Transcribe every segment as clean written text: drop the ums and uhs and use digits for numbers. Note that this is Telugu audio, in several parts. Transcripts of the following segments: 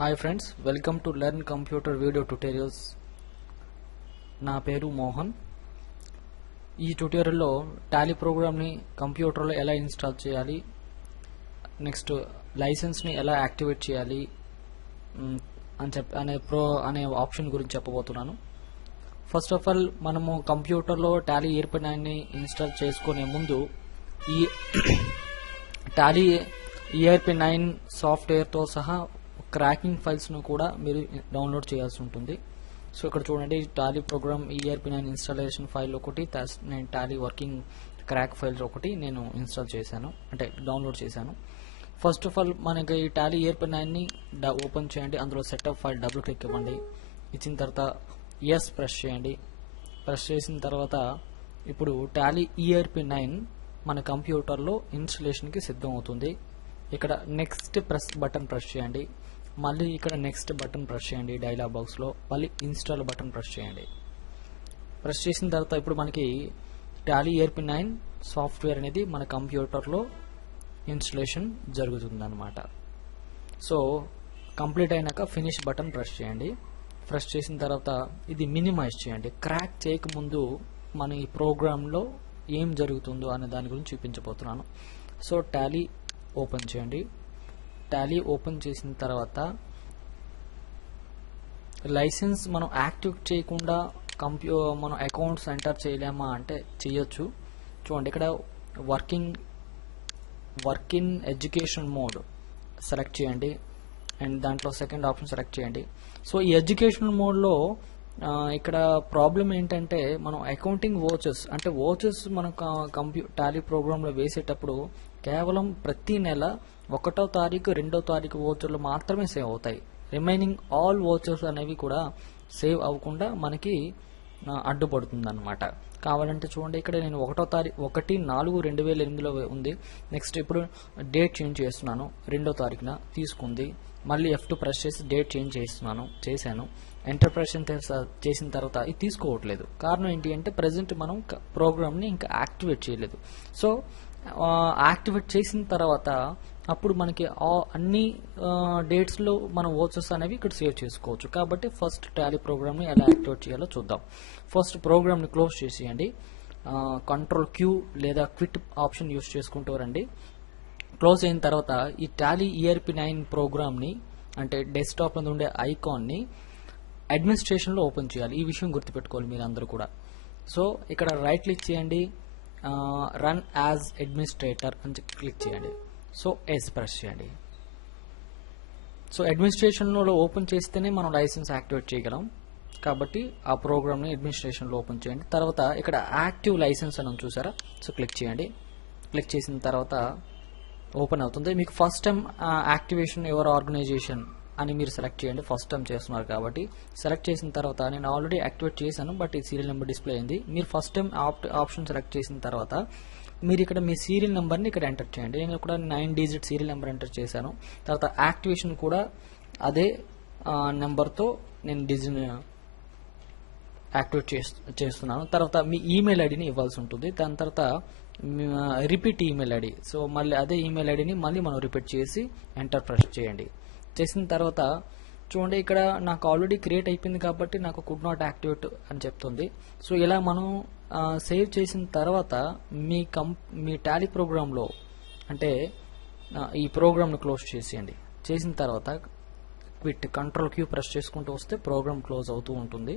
Hi friends, welcome to learn computer video tutorials. నా పేరు మోహన్. ఈ ట్యుటోరియల్లో టాలీ ప్రోగ్రామ్ని కంప్యూటర్లో ఎలా ఇన్స్టాల్ చేయాలి, నెక్స్ట్ లైసెన్స్ని ఎలా యాక్టివేట్ చేయాలి అనే ఆప్షన్ గురించి చెప్పబోతున్నాను. ఫస్ట్ ఆఫ్ ఆల్ మనము కంప్యూటర్లో టాలీ ERP9ని ఇన్స్టాల్ చేసుకునే ముందు ఈ టాలీ ERP9 సాఫ్ట్వేర్తో సహా క్రాకింగ్ ఫైల్స్ను కూడా మీరు డౌన్లోడ్ చేయాల్సి ఉంటుంది. సో ఇక్కడ చూడండి, Tally programme ERP9 installation file ఒకటి, నేను టాలీ వర్కింగ్ క్రాక్ ఫైల్స్ ఒకటి నేను ఇన్స్టాల్ చేశాను, అంటే డౌన్లోడ్ చేశాను. ఫస్ట్ ఆఫ్ ఆల్ మనకి ఈ టాలీ ERP9ని ఓపెన్ చేయండి. అందులో సెటప్ ఫైల్ డబుల్ క్లిక్ ఇవ్వండి. ఇచ్చిన తర్వాత ఎస్ ప్రెస్ చేయండి. ప్రెస్ చేసిన తర్వాత ఇప్పుడు టాలీ ERP9 మన కంప్యూటర్లో ఇన్స్టలేషన్కి సిద్ధం అవుతుంది. ఇక్కడ నెక్స్ట్ బటన్ ప్రెస్ చేయండి. మళ్ళీ ఇక్కడ నెక్స్ట్ బటన్ ప్రెస్ చేయండి. డైలాగ్ బాక్స్లో మళ్ళీ ఇన్స్టాల్ బటన్ ప్రెస్ చేయండి. ప్రెస్ చేసిన తర్వాత ఇప్పుడు మనకి టాలీ ERP9 సాఫ్ట్వేర్ అనేది మన కంప్యూటర్లో ఇన్స్టలేషన్ జరుగుతుందన్నమాట. సో కంప్లీట్ అయినాక ఫినిష్ బటన్ ప్రెస్ చేయండి. ప్రెస్ చేసిన తర్వాత ఇది మినిమైజ్ చేయండి. క్రాక్ చేయకముందు మన ఈ ప్రోగ్రాంలో ఏం జరుగుతుందో అనే దాని గురించి చూపించబోతున్నాను. సో టాలీ ఓపెన్ చేయండి. టాలీ ఓపెన్ చేసిన తర్వాత లైసెన్స్ మనం యాక్టివేట్ చేయకుండా మనం అకౌంట్స్ ఎంటర్ చేయలేమా అంటే చేయొచ్చు. చూడండి, ఇక్కడ work in education mode select చేయండి అండ్ దాంట్లో సెకండ్ ఆప్షన్ సెలెక్ట్ చేయండి. సో ఈ ఎడ్యుకేషన్ మోడ్లో ఇక్కడ ప్రాబ్లం ఏంటంటే మనం అకౌంటింగ్ ఓచర్స్ మనం టాలీ ప్రోగ్రాంలో వేసేటప్పుడు కేవలం ప్రతి నెల 1వ తారీఖు 2వ తారీఖు ఓచర్లు మాత్రమే సేవ్ అవుతాయి. రిమైనింగ్ ఆల్ ఓచర్స్ అనేవి కూడా సేవ్ అవ్వకుండా మనకి అడ్డుపడుతుంది అనమాట. కావాలంటే చూడండి, ఇక్కడ నేను 1/4/2008లో ఉంది. నెక్స్ట్ ఇప్పుడు డేట్ చేంజ్ చేస్తున్నాను. 2వ తారీఖున తీసుకుంది. మళ్ళీ F2 ప్రెస్ చేసి డేట్ చేంజ్ చేశాను. ఎంటర్ ప్రెస్ చేసిన తర్వాత ఇది తీసుకోవట్లేదు. కారణం ఏంటి అంటే ప్రజెంట్ మనం ప్రోగ్రామ్ని ఇంకా యాక్టివేట్ చేయలేదు. సో యాక్టివేట్ చేసిన తర్వాత అప్పుడు మనకి అన్ని డేట్స్లో మనం ఓచర్స్ అనేవి ఇక్కడ సేవ్ చేసుకోవచ్చు. కాబట్టి ఫస్ట్ టాలీ ప్రోగ్రామ్ని ఎలా యాక్టివేట్ చేయాలో చూద్దాం. ఫస్ట్ ప్రోగ్రామ్ని క్లోజ్ చేసేయండి. Ctrl+Q లేదా క్విట్ ఆప్షన్ యూస్ చేసుకుంటూ రండి. క్లోజ్ అయిన తర్వాత ఈ టాలీ ERP9 ప్రోగ్రామ్ని, అంటే డెస్క్టాప్ మీద ఉండే ఐకాన్ని అడ్మినిస్ట్రేషన్లో ఓపెన్ చేయాలి. ఈ విషయం గుర్తుపెట్టుకోవాలి మీరు అందరూ కూడా. సో ఇక్కడ రైట్ క్లిక్ చేయండి, రన్ యాజ్ అడ్మినిస్ట్రేటర్ అని క్లిక్ చేయండి. సో ఎస్ ప్రెస్ చేయండి. సో అడ్మినిస్ట్రేషన్లో ఓపెన్ చేస్తేనే మనం లైసెన్స్ యాక్టివేట్ చేయగలం. కాబట్టి ఆ ప్రోగ్రామ్ని అడ్మినిస్ట్రేషన్లో ఓపెన్ చేయండి. తర్వాత ఇక్కడ యాక్టివ్ లైసెన్స్ అని చూసారా, సో క్లిక్ చేయండి. క్లిక్ చేసిన తర్వాత ఓపెన్ అవుతుంది. మీకు first time activation your organization అని మీరు సెలెక్ట్ చేయండి. ఫస్ట్ టైం చేస్తున్నారు కాబట్టి సెలెక్ట్ చేసిన తర్వాత నేను ఆల్రెడీ యాక్టివేట్ చేశాను, బట్ ఈ సీరియల్ నెంబర్ డిస్ప్లే అయింది. మీరు ఫస్ట్ టైం ఆప్షన్ సెలెక్ట్ చేసిన తర్వాత మీరు ఇక్కడ మీ సీరియల్ నెంబర్ని ఇక్కడ ఎంటర్ చేయండి. నేను ఇక్కడ 9 డిజిట్ సీరియల్ నెంబర్ ఎంటర్ చేశాను. తర్వాత యాక్టివేషన్ కూడా అదే నెంబర్తో నేను యాక్టివేట్ చేస్తున్నాను. తర్వాత మీ ఈమెయిల్ ఐడిని ఇవ్వాల్సి ఉంటుంది. దాని తర్వాత రిపీట్ ఈమెయిల్ ఐడి. సో మళ్ళీ అదే ఈమెయిల్ ఐడిని మళ్ళీ మనం రిపీట్ చేసి ఎంటర్ ప్రెస్ చేయండి. చేసిన తర్వాత చూడండి, ఇక్కడ నాకు ఆల్రెడీ క్రియేట్ అయిపోయింది కాబట్టి నాకు కుడ్ నాట్ యాక్టివేట్ అని చెప్తుంది. సో ఇలా మనం సేవ్ చేసిన తర్వాత మీ టాలీ ప్రోగ్రాంలో, అంటే ఈ ప్రోగ్రామ్ను క్లోజ్ చేసేయండి. చేసిన తర్వాత క్విట్ Ctrl+Q ప్రెస్ చేసుకుంటూ వస్తే ప్రోగ్రామ్ క్లోజ్ అవుతూ ఉంటుంది.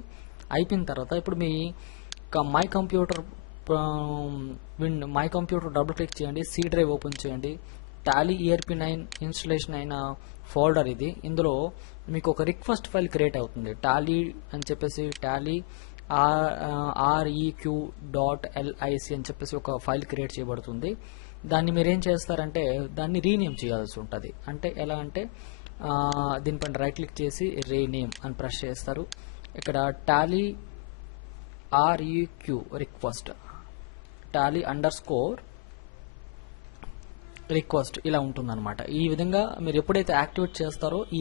అయిపోయిన తర్వాత ఇప్పుడు me my computer double click చేయండి. C డ్రైవ్ ఓపెన్ చేయండి. టాలీ ERP9 ఇన్స్టలేషన్ అయిన ఫోల్డర్ ఇది. ఇందులో మీకు ఒక రిక్వెస్ట్ ఫైల్ క్రియేట్ అవుతుంది. టాలీ అని చెప్పేసి టాలీ REQ.lic అని చెప్పేసి ఒక ఫైల్ క్రియేట్ చేయబడుతుంది. దాన్ని మీరు ఏం చేస్తారంటే దాన్ని రీనేమ్ చేయాల్సి ఉంటుంది. అంటే ఎలా అంటే దీనిపైన రైట్ క్లిక్ చేసి రీనేమ్ అని ప్రెస్ చేస్తారు. ఇక్కడ టాలీ REQ రిక్వెస్ట్ టాలీ_రిక్వెస్ట్ ఇలా ఉంటుందన్నమాట. ఈ విధంగా మీరు ఎప్పుడైతే యాక్టివేట్ చేస్తారో ఈ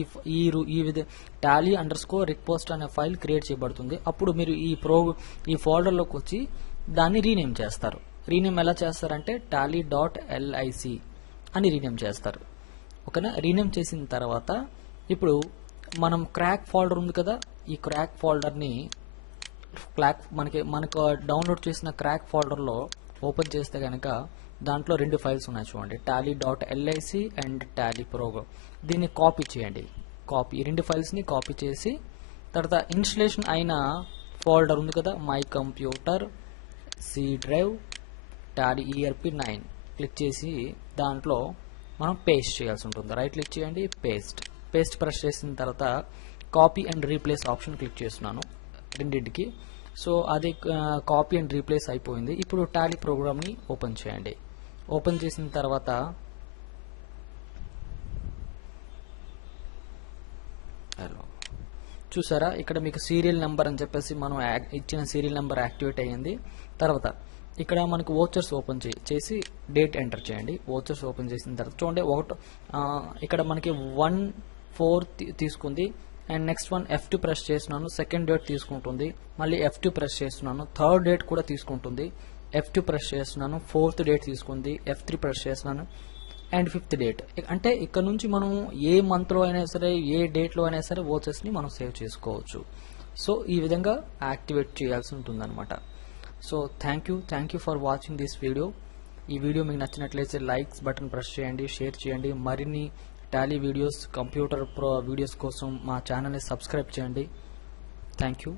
టాలీ_రిక్వెస్ట్ అనే ఫైల్ క్రియేట్ చేయబడుతుంది. అప్పుడు మీరు ఈ ఫోల్డర్లోకి వచ్చి దాన్ని రీనేమ్ చేస్తారు. రీనేమ్ ఎలా చేస్తారంటే టాలీ.lic అని రీనేమ్ చేస్తారు. ఓకేనా? రీనేమ్ చేసిన తర్వాత ఇప్పుడు మనం క్రాక్ ఫోల్డర్ ఉంది కదా, ఈ క్రాక్ ఫోల్డర్ని మనకు డౌన్లోడ్ చేసిన క్రాక్ ఫోల్డర్లో ఓపెన్ చేస్తే కనుక దాంట్లో 2 ఫైల్స్ ఉన్నాయి చూడండి, tally.lic అండ్ tally program. దీన్ని కాపీ చేయండి. ఈ 2 ఫైల్స్ని కాపీ చేసి తర్వాత ఇన్స్టలేషన్ అయిన ఫోల్డర్ ఉంది కదా, my computer, C drive, tally ERP9 click చేసి దాంట్లో మనం పేస్ట్ చేయాల్సి ఉంటుంది. రైట్ క్లిక్ చేయండి, పేస్ట్ ప్రెస్ చేసిన తర్వాత copy and replace option click చేస్తున్నాను రెండింటికి. సో అది కాపీ అండ్ రీప్లేస్ అయిపోయింది. ఇప్పుడు టాలీ ప్రోగ్రామ్ని ఓపెన్ చేయండి. ఓపెన్ చేసిన తర్వాత చూసారా, ఇక్కడ మీకు సీరియల్ నెంబర్ అని చెప్పేసి మనం ఇచ్చిన సీరియల్ నెంబర్ యాక్టివేట్ అయ్యింది. తర్వాత ఇక్కడ మనకు ఓచర్స్ ఓపెన్ చేసి డేట్ ఎంటర్ చేయండి. ఓచర్స్ ఓపెన్ చేసిన తర్వాత చూడండి, ఇక్కడ మనకి 1/4 తీసుకుంది. And next one F2 press చేస్తున్నాను, సెకండ్ డేట్ తీసుకుంటుంది. మళ్ళీ F2 ప్రెస్ చేస్తున్నాను, థర్డ్ డేట్ కూడా తీసుకుంటుంది. F2 ప్రెస్ చేస్తున్నాను, ఫోర్త్ డేట్ తీసుకుంది. F3 ప్రెస్ చేస్తున్నాను అండ్ 5th డేట్. అంటే ఇక్కడ నుంచి మనం ఏ మంత్లో అయినా సరే, ఏ డేట్లో అయినా సరే ఓచర్స్ని మనం సేవ్ చేసుకోవచ్చు. సో ఈ విధంగా యాక్టివేట్ చేయాల్సి ఉంటుంది అనమాట. So thank you for watching this video. ఈ వీడియో మీకు నచ్చినట్లయితే లైక్స్ బటన్ ప్రెస్ చేయండి, షేర్ చేయండి. మరిన్ని టాలీ వీడియోస్, కంప్యూటర్ వీడియోస్ కోసం మా ఛానల్ని సబ్స్క్రైబ్ చేయండి. Thank you.